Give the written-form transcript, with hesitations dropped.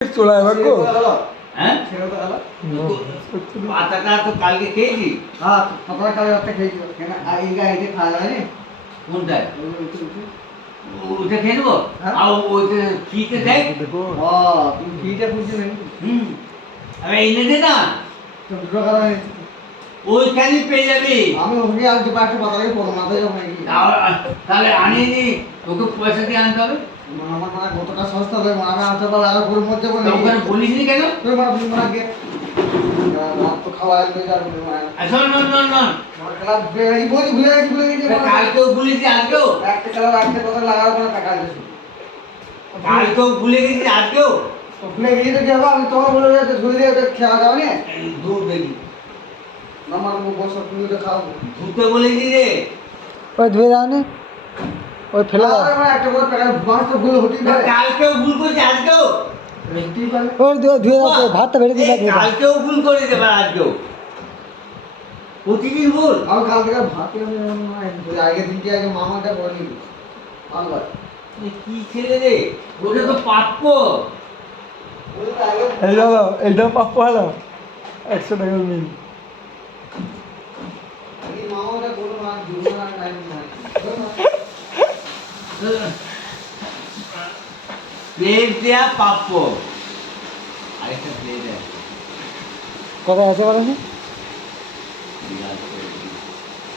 চলে আসবো হ্যাঁ পাতাটা তো কালকে খেয়েছি। হ্যাঁ সকালে কালে একটা খেয়েছিল কেন এই গাড়িতে খাওয়া যায় না কোনটায় ওটা খেয়ে নেবো। হ্যাঁ? আর ওইটা ফ্রিতে দেয়। দেখো ও তুমি ফিটা খুঁজছো নাকি হুম আমি এনে দে না, তো দুটো কালা ওইখানে পেয়ে যাবি। আমি ওখানে আর দুটো একটা পাতা লাগে পড়ো মাথায় যখন নাকি তাহলে আনিয়ে নি, তোকে পয়সা দিয়ে আনতে হবে। আমার মানে কতটা সস্তা হবে আমি আনতে পারলে আরো গরুর মধ্যে তা ওখানে বলিস নি কেন? তুই মানে তুমি মানে আগে ভাত তো খাওয়া আসবে যার মানে শোন শোন শোন শোন, খেলা এই বই ভুলে গেছি কালকেও বলেছি আজকেও, একটা খেলা একটা কথা লাগার কোনো টাকা আছে কালকেও ভুলে গেছি আজকেও। তো ভুলে গিয়ে তো কি হবে আমি তোমার বলে যে ধুয়ে দিয়ে খেলা যাবে না এই দুধ দেখি আমার বসে তুমি তো খাওয়াবো ধুতে বলেছি রে। ওই ধুয়ে দাও নি ওই ফেলে দাও মানে একটা করে টাকা মাছ তো ভুল হতেই পারে কালকেও ভুল করেছি আজকেও, হতেই পারে ওই ধুয়ে দাও ভাতটা বেড়ে দিয়ে দাও কালকেও ভুল করেছে এবার আজকেও, প্রতিদিন ভুল। আমি কাল থেকে ভাত আগে দিনটি আগে মামাটা করে নিল আলবার এ কি ছেলে রে, ওটা তো প্রাপ্য। এই দাও এইটা পাপ্পা হলো 100 টাকা মিল মামাটা কোনো মাছ জুড়ে না টাইম না প্লেট দেয়া প্রাপ্য, আরেকটা প্লেট আছে। কথা আছে বলো নি ঠিক আছে।